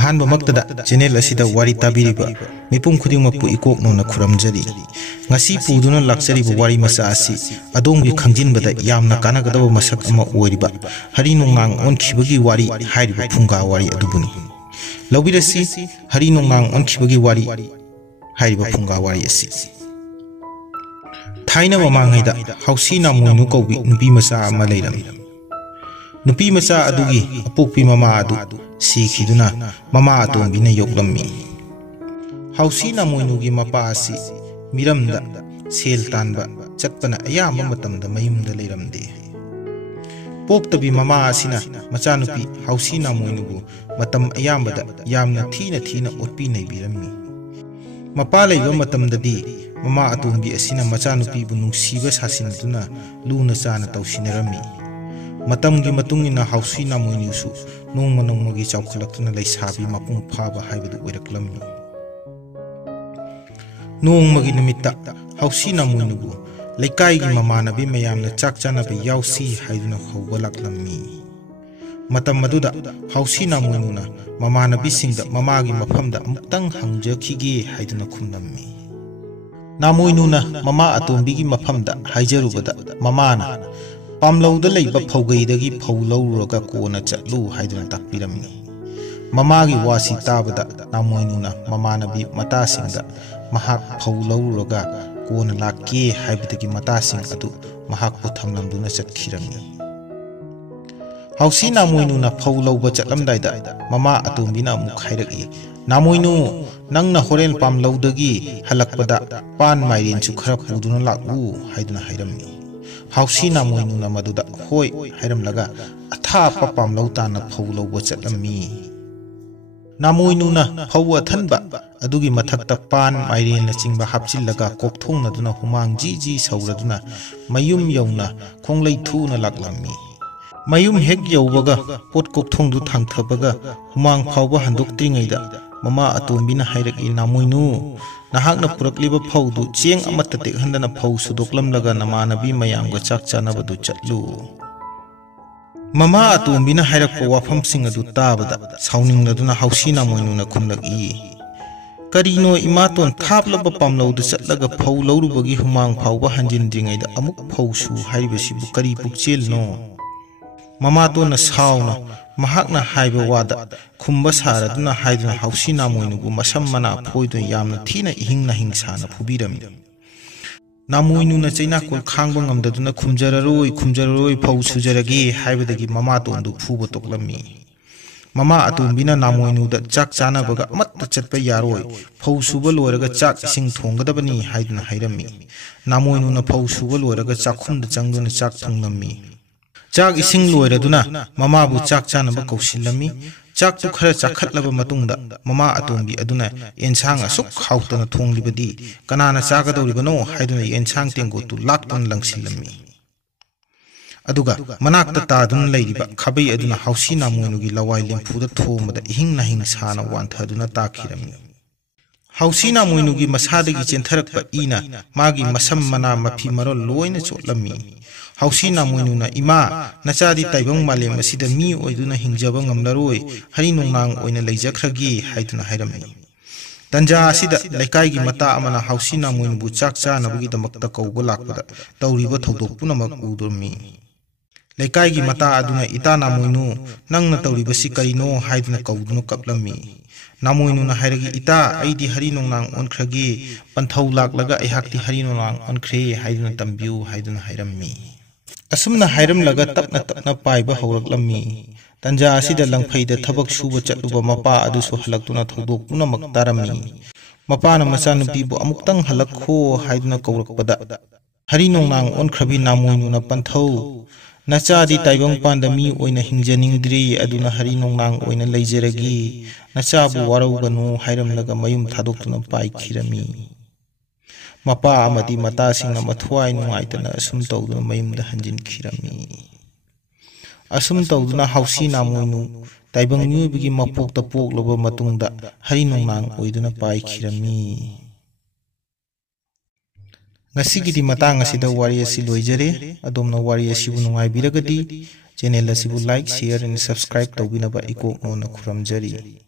अहानबमक्तदा channel असिदा वारी ताबिरिबा मिपुम खुदिंगमकपु इकोकनोना खुरमजरी ngasi puduna laksariba wari masa asi adongbi khangjinbada yamna kanagadaba masak ama oiriba hari nongnang onkhibagi wari hairiba phunga wari adubuni lawbirasi hari nongnang onkhibagi wari hairiba phunga wari asi thaina mamanghaida hausi namoinu kawbi nupi masa ama leiram nupi masa adugi apokpi mama adu sikhiduna mama atombina yoklammi hausi namoinugi mapa asi miramda sel tanba chatpana ayamba matamda mayumda leiramde poktabi mama asina machanupi hausi namoinugu matam ayambada yamna thina otpi naibirammi mapa leiba matamdadi mama atombi asina machanupi bu nungsiba sasinaduna luna chana tawsinarami matamgi matungina hausi namoinusu nongmagi chawkhalaktuna leisabi mapung phaba haibadu oiraklammi nongmagi numitta hausi namoinugu leikaigi mamanabi mayamna chak chanaba yausi haiduna hawgalaklammi matam maduda hausi namoinuna mamanabi singda mamagi mafamda amuktang hangjakhige haiduna khumnammi namoinuna mama atombigi mafamda haijarubada mamana pamlauda leiba phaugaidagi phaulauraga kona chatlu haiduna takpirammi mamagi wasi tabada namoinuna mamanabi matasingda mahak phaulauraga kona lakke haibadagi matasing adu mahak puthamlamduna chatkhirami hausi namoinuna phaulauba chatlamdaida mama atombina amuk hairaki namoinu nangna horen pamlaudagi halakpada pan mairin chu khara puduna laku haiduna hairammi hausi namoinuna maduda hoi hairamlaga athapa pamlautana phauloba chatlammi namoinuna phau athanba adugi mathakta pan mairen na chingba hapchillaga kokthongnaduna humang ji sauraduna mayum yauna khonglei thuna laklammi mayum hek yaubaga pot kokthongdu thangthabaga humang phauba handoktringaida mama atombina hairaki namoinu nahakna purakliba phaudu cheng amatta tekhandana phau sudoklamlaga namanabi mayamga chak chanabadu chatlu mama atombina hairakpa wafamsing adu tabada sauningladuna hausi namoinuna khumlaki karino imaton thaplaba pamlaudu chatlaga phau laurubagi humang phauba hanjindringaida amuk phausu haibasibu kari pukchelno mama tona sauna mahakna haiba wada khumba saraduna haiduna hausi namoinugu masam mana phoiduna yamna thina ihingna hingsana phubirami namoinuna chaina kol khangba ngamdaduna khumjararoi phau sujarage haibadagi mama tondu phuba toklammi mama atombina namoinuda chak chanabaga amatta chatpa yaroi phau suba loiraga chak ising thonggadabani haiduna hairammi namoinuna phau suba loiraga chakhumda changduna chak thonglammi chak ising loiraduna mama bu chak chanaba kausilami chak tu khara chakhatlaba matungda mama atombi aduna ensang asuk hautana thonglibadi kanana chagadoribano haiduna ensang tengo tu lakton langsilami aduga manakta tadun leiriba khabai aduna hausi namoinugi lawai lempuda thomada ihing nahing sana wanthaduna takhirami hausi namoinugi masadagi chentharakpa ina magi masam mana mafi marol loina chotlami hausi namoinuna ima nachadi taibang malem asida mi oiduna hingjaba ngamlaroi hari nongnang oina leijakhragi haiduna hairami tanja asida leikaigi mata amana hausi namoinubu chak chanabagi damakta kauba lakpada tauriba thodok punamak udurmi leikaigi mata aduna ita namoinu nangna tauriba si karino haiduna kauduna kaplammi namoinuna hairagi ita aidi hari nongnang onkragi panthau laklaga aihakti hari nongnang onkhre haiduna tambiu haiduna hairammi asumna hairam laga tapna paiba hauraklammi tanja asida langphaida thabak suba chatluba mapa adusu halaktuna thodok punamak tarammi mapana machanupi bu amuktang halakho haiduna kaurakpada hari nongnang onkhrabi namoinuna panthau nachadi taibang pandami oina hingjaningdri aduna hari nongnang oina leijaragi nachabu warauganu hairam laga mayum thadoktuna pai khirami mapa amadi mata singna mathwai nungaitana asum tawduna mayumda hanjin khirami asum tawduna hausi namoinu taibang nyubigi mapokta pokloba matungda hari nongnang oiduna pai khirami ngasigidi matang asida wari asi loijare adomna wari asibu nungaibiragadi channel asibu like share and subscribe tawbinaba ikoknona khuramjari